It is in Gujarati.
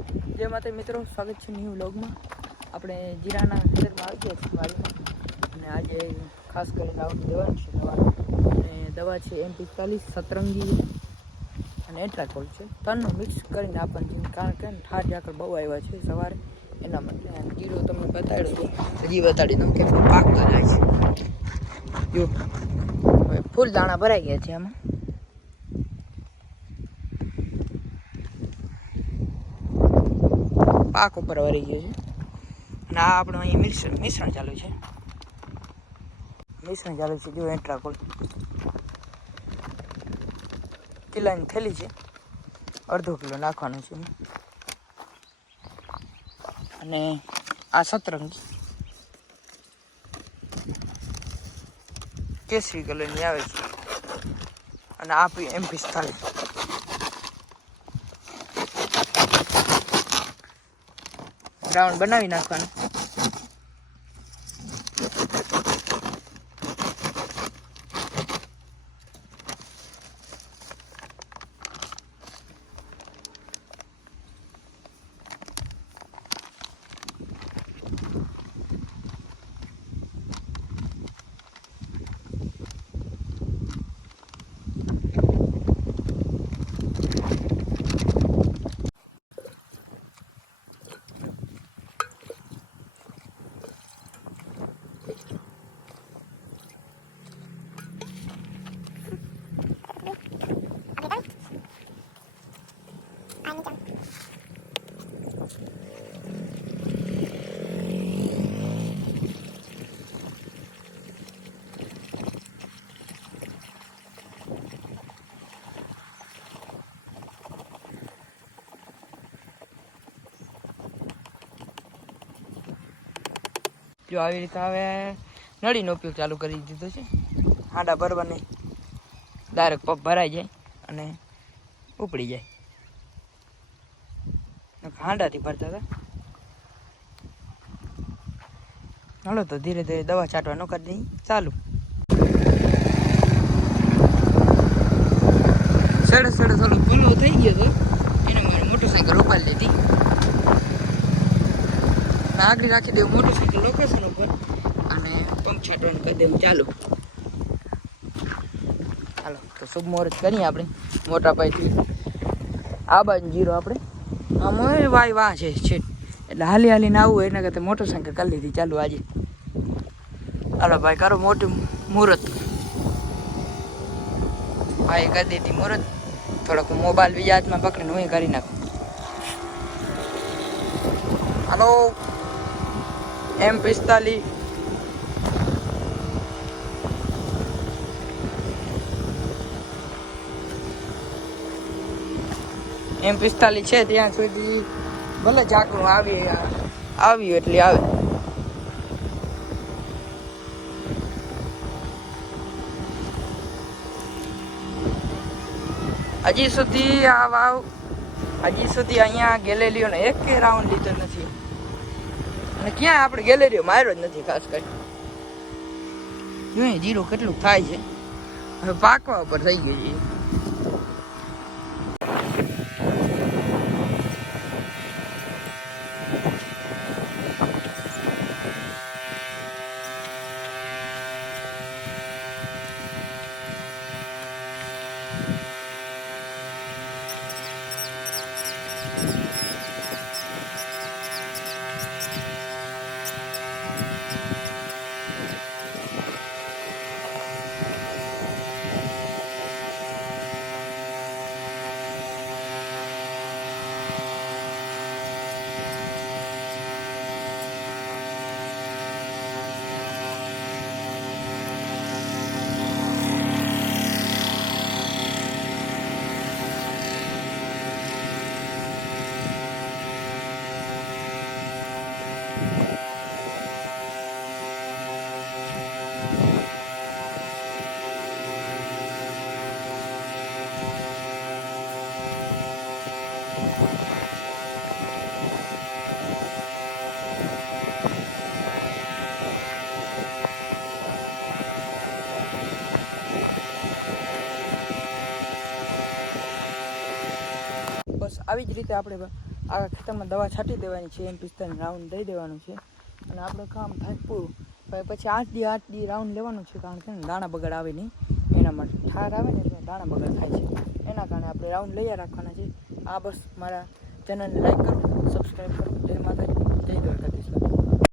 જય માટે મિત્રો, સ્વાગત છે ન્યૂ વ્લોગમાં આપણે જીરાના ખેતરમાં આવી ગયા છીએ વાડીમાં. અને આજે ખાસ કરીને આવતી દવા છે દવા. અને દવા છે એમ પિસ્તાલીસ, સતરંગી અને એટ્રાકોલ છે. ત્રણનું મિક્સ કરીને આપણને કારણ કે ઠાર ઝાકળ બહુ આવ્યા છે સવારે. એના માટે જીરો તમને બતાડ્યો હજી બતાડી દઉં કે પાકતો જાય છે. જો ફૂલ દાણા ભરાઈ ગયા છે આમાં. પાક ઉપર વળી ગયો છે. અને આ આપણું અહીં મિશ્રણ મિશ્રણ ચાલુ છે. મિશ્રણ ચાલુ છે જો એન્ટ્રાકોલ કિલ્લાની થેલી છે. અડધો કિલો નાખવાનું છે. અને આ સતરંગ. કેસરી કલરની આવે છે. અને આપી એમ પિસ્તાલીસ રાઉન્ડ બનાવી નાખવાનું. જો આવી રીતે હવે નળીનો ઉપયોગ ચાલુ કરી દીધો છે. હાંડા ભરવાને ડાયરેક્ટ પગ ભરાઈ જાય અને ઉપડી જાય. હાંડાથી ભરતા હતા. હાલો તો ધીરે ધીરે દવા છાંટવાનું કરી દઈ ચાલુ. સડે સાડા થોડો ભૂલો થઈ ગયો હતો. એને મારે મોટરસાઇકલ ઉપાડી લીધી. આગળ રાખી દેવું મોટરસાઇકલ લોકેશન ઉપર. અને પંખા ટર્ન કરી દેવું, ચાલુ. ચાલો તો શુભ મુહૂર્ત કરીએ આપણે, મોટા પાયથી આ બાજુ જીરો આપણે. આમાં વાય વાહ છે છે. એટલે હાલી હાલીને આવવું એના કરતાં મોટરસાઇકલ કરી લીધી ચાલુ આજે. હાલો ભાઈ, કરો મોટું મુહૂર્ત. ભાઈ કરી દીધી મુહૂર્ત. થોડોક મોબાઈલ બીજા હાથમાં પકડીને હું કરી નાખું. હાલો. એમ પિસ્તાલીસ. એમ પિસ્તાલીસ છે ત્યાં સુધી. ભલે ઝાકડું આવી, આવ્યું એટલે આવે. હજી સુધી આ વાવ, હજી સુધી અહીંયા ગેલેલીઓને એક રાઉન્ડ લીધો નથી. અને ક્યાં આપણે ગેલેરીઓ માર્યો જ નથી ખાસ કરી. જોઈએ જીરો કેટલું થાય છે. હવે પાકવા ઉપર થઈ ગયું છે. બસ આવી જ રીતે આપણે આ ખેતરમાં દવા છાંટી દેવાની છે, એમ પિસ્તાલીસ રાઉન્ડ દઈ દેવાનું છે. અને આપણે કામ થાય પૂરું. પછી આઠ દી આઠ દી રાઉન્ડ લેવાનું છે કારણ કે દાણા બગડ આવે નહીં. એના માટે ઠાર આવે ને એટલે દાણા બગડ થાય છે. એના કારણે આપણે રાઉન્ડ લઈ રાખવાના છે. આ બસ મારા ચેનલને લાઈક કરો સબસ્ક્રાઈબ કરો. જય માતાજી, જય દ્વારકાધીશ.